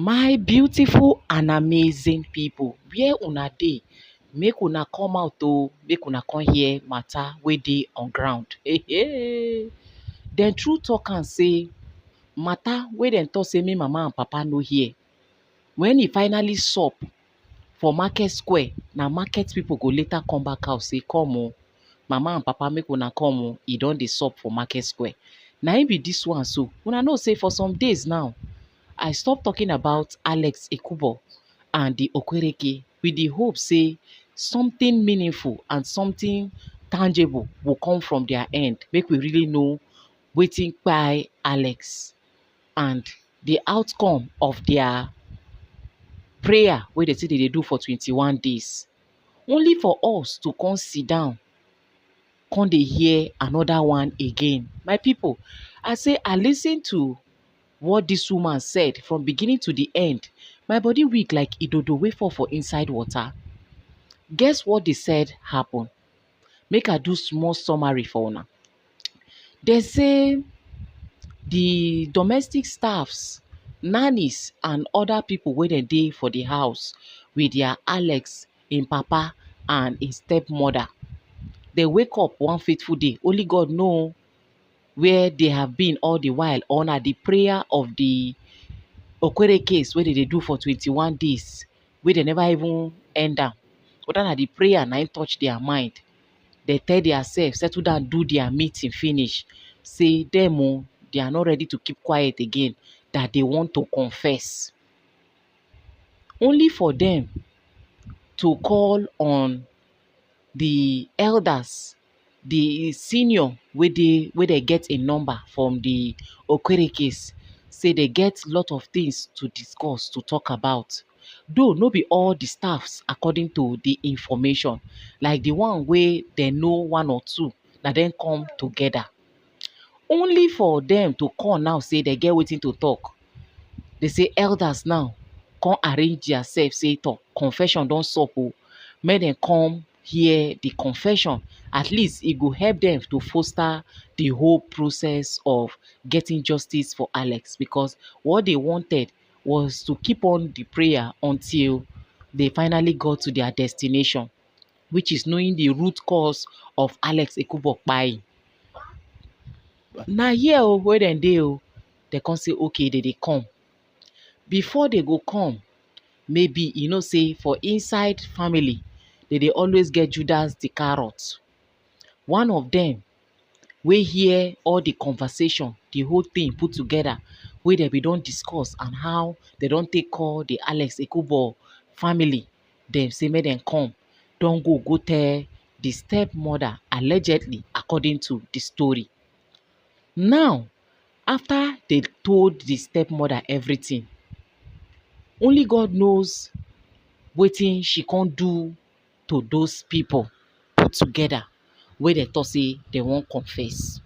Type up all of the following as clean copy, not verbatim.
My beautiful and amazing people, where una dey? Make una come out make una come hear matter wey dey on ground. Dem true talk am say matter wey dem talk say make mama and papa no hear, when e finally sup for market square, na market people go later come back house say come mama and papa make una come e don dey sup for market square. Na im be dis one so. Una know say for some days now, I stop talking about Alex Ekubo and the Okereke with the hope say something meaningful and something tangible will come from their end. Make we really know wetin kpai Alex and the outcome of their prayer wey dem say dem dey do for 21 days. Only for us to come sit down, come dey hear another one again. My people, I say I lis ten to what dis woman said from beginning to the end. My body weak like idodo wey fall for inside water. Guess what they said happen? Make I do small summary for una. They say the domestic staffs, nannies and other people wey dem dey for the house with their Alex, im papa and im stepmother, they wake up one fateful day. Only God know where they have been all the while, or na the prayer of the Okwere case wey dem dey do for 21 days, wey dem never even end am. Whether na the prayer na im touch their mind. They tell themselves, settle down, do their meeting finish. Say them they are not ready to keep quiet again, that they want to confess. Only for them to call on the elders, the senior wey they get a number from the Okwere case, say they get lot of things to discuss, to talk about. Though no be all the staffs according to the information, like the one wey they know one or two, na then come together. Only for them to call now say they get wetin to talk. They say elders now come arrange themselves, say talk confession don sup o. Make them come hear the confession. At least it go help them to foster the whole process of getting justice for Alex, because what they wanted was to keep on the prayer until they finally got to their destination, which is knowing the root cause of Alex Ekubo kpai. Na here where dem dey they come say okay, they come. Before they go come, maybe you know say for inside family, they always get Judas the carrot. One of them wey hear all the conversation, the whole thing put together, wey dem be don discuss and how they don take call the Alex Ekubo family. Dem say make dem come, don go tell the stepmother, allegedly according to the story. Now, after they told the stepmother everything, only God knows wetin she can't do to those people put together wey they thought say they won't confess.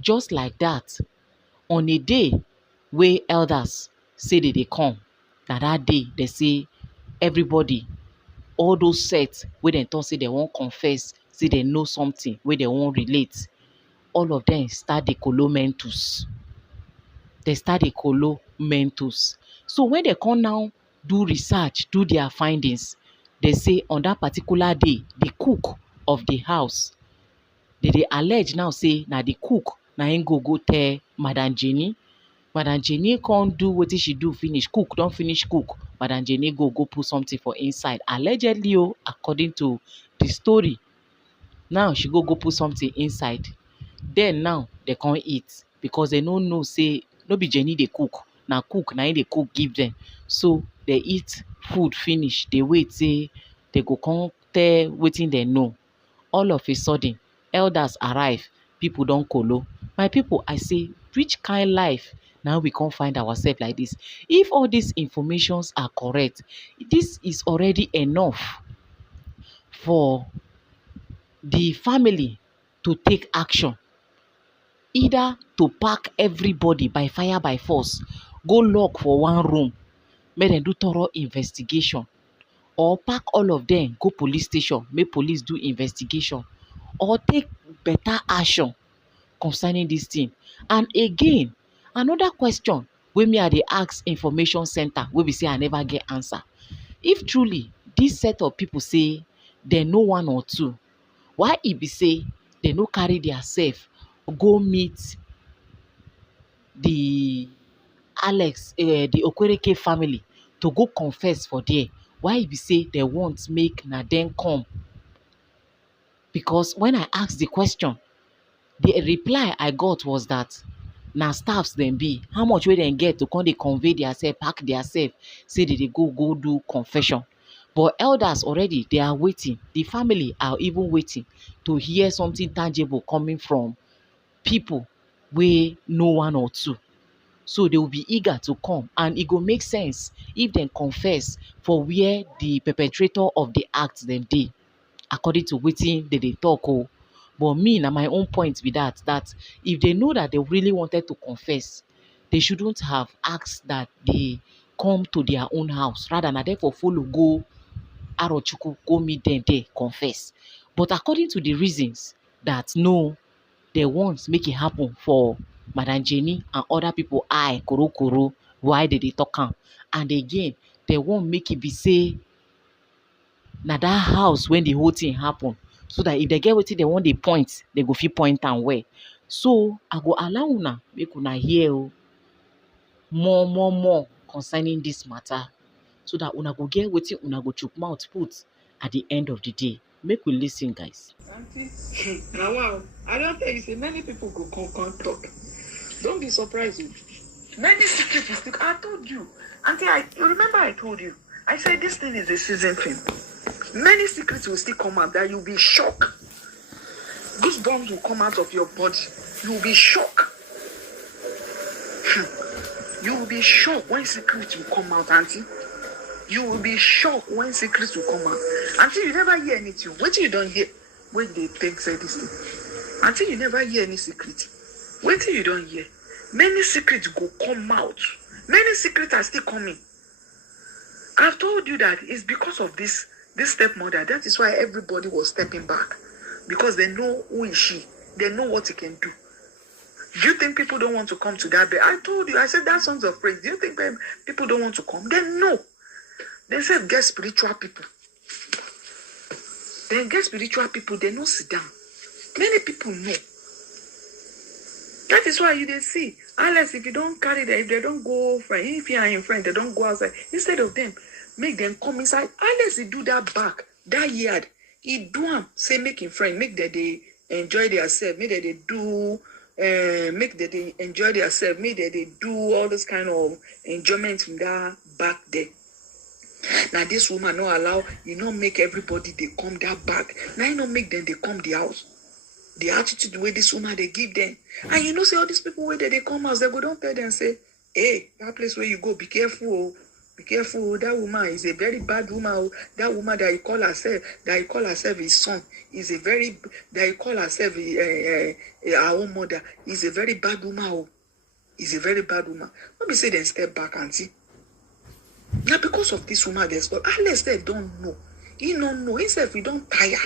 Just like that, on a day where elders say they come, that day they say everybody, all those sets where they thought say they won't confess, say they know something where they won't relate, all of them start the colo mentus. They start the colo mentus. So when they come now do research, do their findings, they say on that particular day, the cook of the house, they allege now say na the cook na him go tell Madam Jenny. Madam Jenny can't do what she do finish. Cook, don't finish cook. Madam Jenny go put something for inside. Allegedly, according to the story. Now she go put something inside. Then now they can't eat because they don't know say no be Jenny they cook. Now cook, now they cook give them. So they eat food finish. They wait say they go come tell waiting they know. All of a sudden, elders arrive. People don't colo. My people, I say, which kind life now we can't find ourselves like this? If all these informations are correct, this is already enough for the family to take action. Either to pack everybody by fire by force, go lock for one room, make them do thorough investigation, or pack all of them, go police station, make police do investigation, or take better action concerning this thing. And again, another question wey me I dey ask information center wey be say I never get answer. If truly dis set of people say dem know one or two, why e be say dem no carry their self go meet the the Okereke family to go confess for there? Why e be say dem want make na dem come? Because when I ask the question, the reply I got was that na staffs dem be. How much wey dem get to come dey convey theirself, pack theirself, say dem dey go do confession. But elders already, they are waiting. The family are even waiting to hear something tangible coming from people wey know one or two. So they will be eager to come, and it go make sense if dem confess for where the perpetrator of the act dem dey, according to wetin dem dey talk o. But me, na my own point be that if they know that they really wanted to confess, they shouldn't have asked that they come to their own house. Rather, na dem for follow go Arochukwu, go meet them there, confess. But according to the reasons that no, they want make it happen for Madam Jenny and other people, koro, why they talk am? And again, they want make it be say na that house when the whole thing happen, so that if they get wetin they want, they point, they go fit point am where. So I go allow una make una hear more concerning this matter, so that una go get wetin una go chook mouth put at the end of the day. Make we listen, guys. Auntie, now wow, I don't tell you, say many people go come talk. Don't be surprised. Many secrets will still. I told you, Auntie. You remember I told you. I said this thing is a season thing. Many secrets will still come out that you'll be shocked. Goosebumps will come out of your body. You'll be shocked. You will be shocked when secrets will come out, Auntie. You will be shocked when secrets will come out. Until you never hear anything. Wait till you don't hear when they think say this thing. Until you never hear any secret. Wait till you don't hear. Many secrets go come out. Many secrets are still coming. I've told you that it's because of this stepmother. That is why everybody was stepping back. Because they know who is she. They know what he can do. Do you think people don't want to come to that bed? I told you, I said that songs of praise. Do you think people don't want to come? They know. They said get spiritual people. Then get spiritual people, they don't sit down. Many people know. That is why you didn't see. Unless if you don't carry them, if they don't go friend, if you are in friend, they don't go outside. Instead of them, make them come inside. Unless you do that back, that yard, he do them, say make him friend, make that they enjoy themselves, make that they do, make that they enjoy themselves, make that they do all this kind of enjoyment from that back there. Now this woman not allow, you not make everybody they come that back. Now you not make them they come the house. The attitude the way this woman they give them. And you know say all these people where they come house, they go don't tell them say, hey, that place where you go, be careful, be careful. That woman is a very bad woman. That woman that you call herself his son is a very that you call herself our own mother is a very bad woman. Is a very bad woman. Let me say then step back, auntie. Now because of this woman, there's but unless they don't know. He don't know. Himself, he don't tire.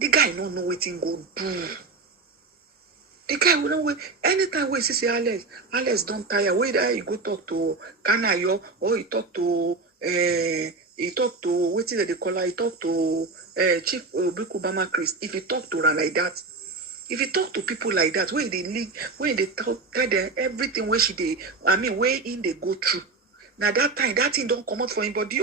The guy don't know what he go do. The guy will know anytime we see Alex don't tire. Whether you go talk to Kanayo or he talk to what is they call her? He talk to Chief Obama Chris. If he talk to her like that, if you talk to people like that, where they lead, where they tell them everything where she they, where in they go through. Now that time, that thing don't come out for anybody.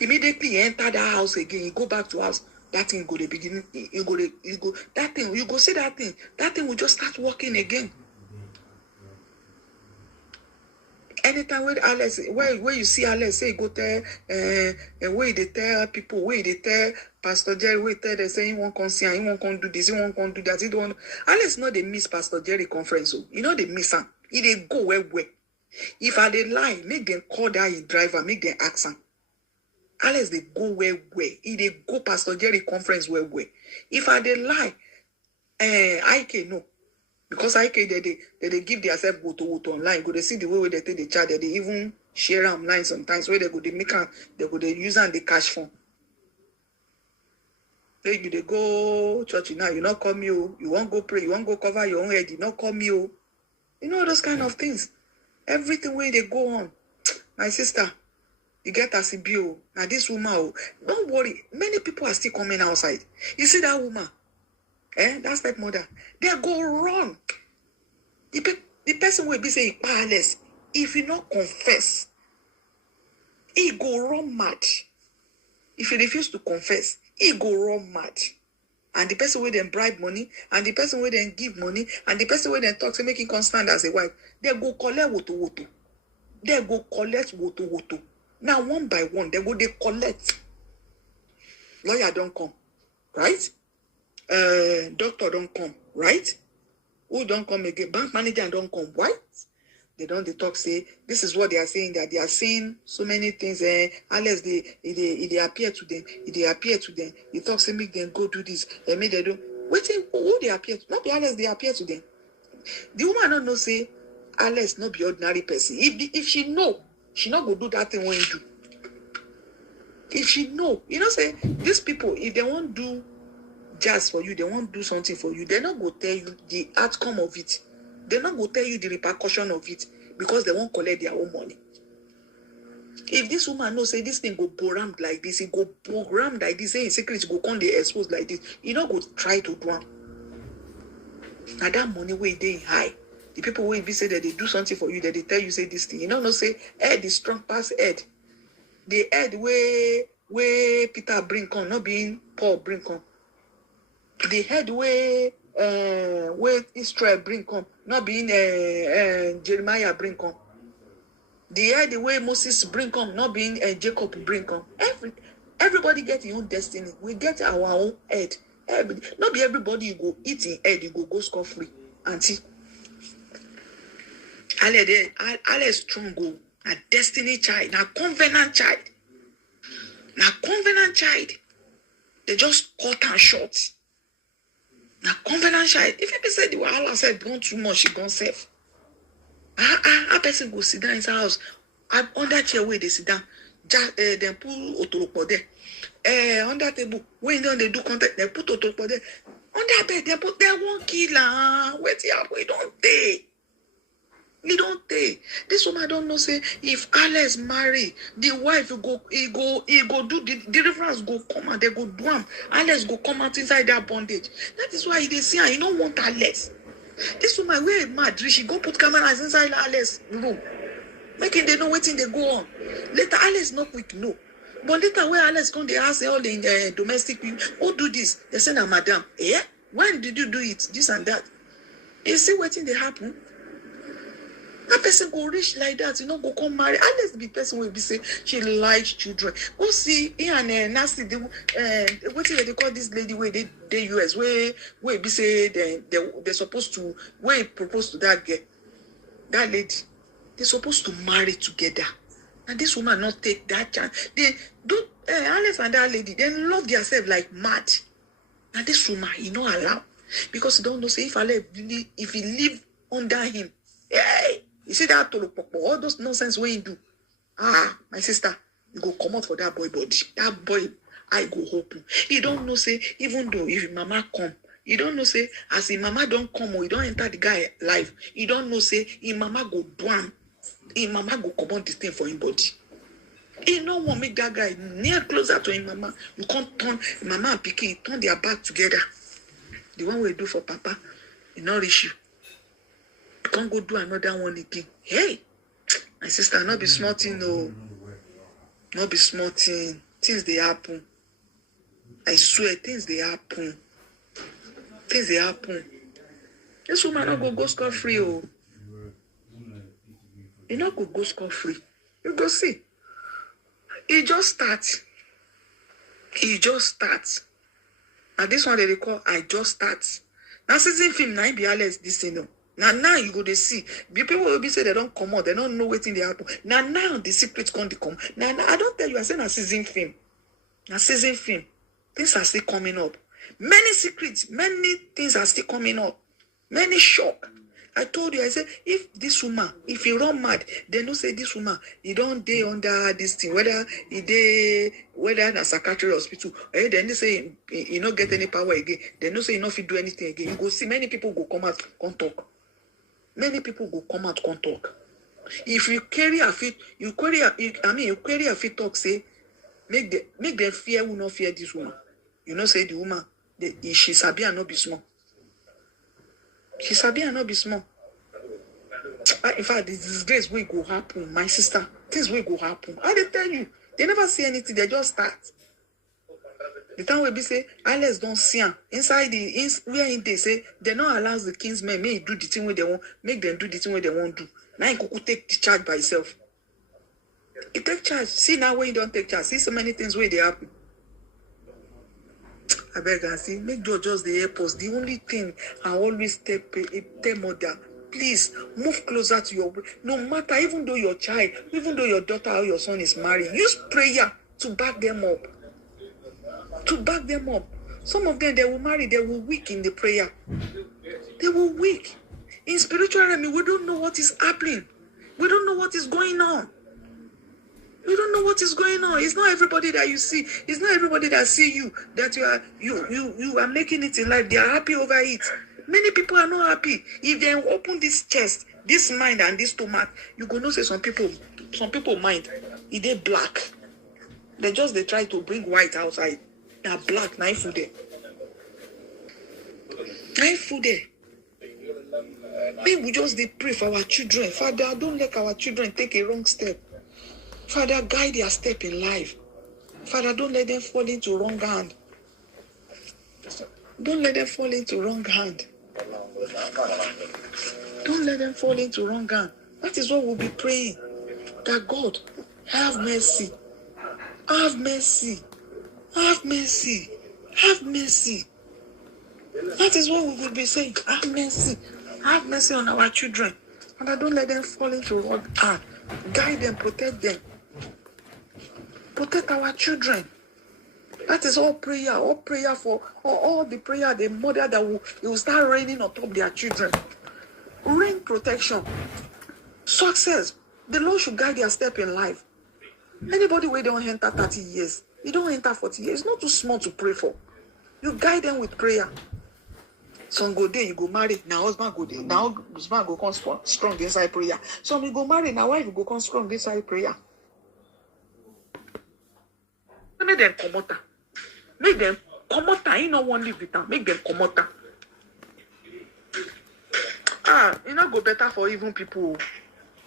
Immediately he enter that house again, he go back to house. That thing go the beginning, you go that thing, you go see that thing will just start working again. Anytime where Alex, where you see Alex say go there, and where they tell people, where they tell Pastor Jerry, where they tell say he won't come see, he won't come do this, he won't come do that. He don't. Alex know they miss Pastor Jerry conference, so you know they miss him. He they go where. If I they lie, make them call that driver, make them ask him. Alex they go where. He they go Pastor Jerry conference where. If I they lie, I can know. Because I can they give themselves go to online, go they see the way they take the charge, they even share them online sometimes where they go they make them, they go they use and the cash phone. They go church now, you not call me, you won't go pray, you won't go cover your own head, you not call me, you know those kind of things. Everything where they go on, my sister, you get as a bill. Now this woman, don't worry. Many people are still coming outside. You see that woman, that stepmother, they go run. The person will be saying powerless. If you not confess, he go run mad. If you refuse to confess, he go run mad. And the person will then bribe money, and the person will then give money, and the person will then talk to make him constant as a wife. They go collect woto. They go collect woto. Now one by one, they collect. Lawyer don't come, right? Doctor don't come, right? Who don't come again? Bank manager don't come, right? They talk, say, this is what they are saying, that they are saying so many things, unless they appear to them, they talk, say, make them go do this, and make they do. Waiting, who they appear to? Not be unless they appear to them. The woman don't know, say, Alice not be ordinary person. If she know, she not go do that thing when you do. If she know, say, these people, if they won't do just for you, they won't do something for you, they're not go tell you the outcome of it. They're not going to tell you the repercussion of it because they won't collect their own money. If this woman knows, say, this thing go programmed like this, it go programmed like this, say, in secret, it go come they expose like this, you not go try to do it. Now that money way they high. The people will be say that they do something for you, that they tell you, say, this thing. You know, say, head is strong past head. The head where Peter bring on, not being Paul bring on. The head where Israel bring come, not being Jeremiah bring come. The way Moses bring come, not being Jacob bring come. Everybody get your own destiny. We get our own head. Not be everybody you go eat in head, you go score free. Auntie. Ale strong go. A destiny child, a covenant child. Now covenant child. They just cut and short. Now, covenant child, if you say the wahala said don't too much, she gone safe. A person go sit down in his house. On that chair where they sit down, then put otoropo there. On that table, when they do contact, they put otoropo there. On that bed, they put their one killer. Wait here, we don't take. We don't take. This woman don't know, say, if Alex marry, the wife he go do the reference go come and they go do him. Alex go come out inside that bondage. That is why they see her, you don't want Alex. This woman, where mad, she go put cameras inside Alex room. Making they know what thing they go on. Later, Alex not quick, no. But later, when Alex come, they ask all the domestic people, who do this? They say, now, madam, when did you do it? This and that. You see what thing they happen? That person go rich like that, go come marry. Unless the person will be say she likes children. Go see and nasty. What they call this lady where they US where be say they're supposed to where propose to that girl, that lady. They're supposed to marry together, and this woman not take that chance. They do Alice and that lady. They love themselves like mad. Now this woman, not allow because you don't know say if he live under him, hey. You see that all those nonsense when you do. My sister, you go come out for that boy body. That boy, I go hope. You don't know, say, even though if mama come, you don't know, say, as if mama don't come or you don't enter the guy life, you don't know, say, if mama go down, if mama go come on this thing for him body. He no one make that guy near closer to him mama. You can't turn mama and Pikin, turn their back together. The one we do for papa, you not reach you. Can't go do another one again. Hey, my sister, not be small thing, no. Not be small thing. Things they happen. I swear, things they happen. Things they happen. This woman not go score free, oh. You not go score free. You go see. He just starts. Now this one they call I just start. Now season film, now be Alex this thing, no. Now you go to see. People will be say they don't come out. They don't know what in they happen. Now the secret can't come. Now I don't tell you. I say a season film. A season film. Things are still coming up. Many secrets. Many things are still coming up. Many shock. I told you. I said if this woman, if he run mad, they don't say this woman. He don't day under this thing. Whether in a psychiatric hospital, then they say he not get any power again. They don't say he not fit do anything again. You go see many people go come out, come talk. Many people go come out, come talk. If you carry a fit, you carry a fit talk say, make them fear who not fear this woman. You know, say the woman, she sabi and not be small. She sabi and not be small. In fact, the disgrace will go happen, my sister. Things will go happen. I dey tell you, they never see anything. They just start. The time we be say, Alex don't see him. Inside where in they say, they not allow the king's men, may do the thing where they want, make them do the thing where they want to do. Now he could take the charge by himself. He take charge. See now when you don't take charge. See so many things where they happen. I beg and see, make God just the airports. The only thing I always tell mother, please move closer to your, no matter, even though your child, even though your daughter or your son is married, use prayer to back them up. To back them up. Some of them, they will marry, they will weak in the prayer. They will weak. In spiritual realm, we don't know what is happening. We don't know what is going on. We don't know what is going on. It's not everybody that you see. It's not everybody that see you that you are making it in life. They are happy over it. Many people are not happy. If they open this chest, this mind and this stomach, you gonna say some people mind. If they black, they try to bring white outside. They are black, knife food there. Knife food there. Maybe we just pray for our children. Father, don't let our children take a wrong step. Father, guide their step in life. Father, don't let them fall into wrong hand. Don't let them fall into wrong hand. Don't let them fall into wrong hand. That is what we'll be praying. That God, have mercy. Have mercy. Have mercy. Have mercy. That is what we will be saying. Have mercy. Have mercy on our children. And don't let them fall into wrong hand. Guide them, protect them. Protect our children. That is all prayer for all the prayer, the mother that will start raining on top of their children. Rain protection. Success. The Lord should guide their step in life. Anybody where they don't enter 30 years, you don't enter 40 years, it's not too small to pray for. You guide them with prayer. Some go there, you go marry. Now husband go there. Now husband go come strong inside prayer. Some you go marry, now wife go come strong inside prayer. Make them come out. Make them come out. You know one live with them. Make them come out. You know go better for even people.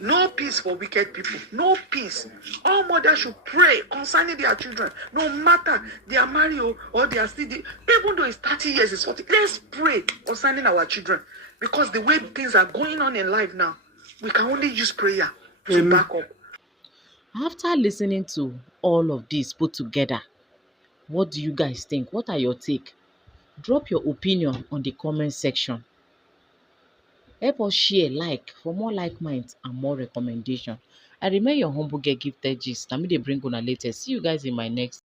No peace for wicked people. No peace. All mothers should pray concerning their children. No matter they are married or they are still, even though it's 30 years, it's 40. Let's pray concerning our children. Because the way things are going on in life now, we can only use prayer to back up. After listening to all of this put together, what do you guys think? What are your take? Drop your opinion on the comment section. Help us share, like, for more like minds and more recommendation. I remain your humble girl Gifted Gist. Na me dey bring una latest. See you guys in my next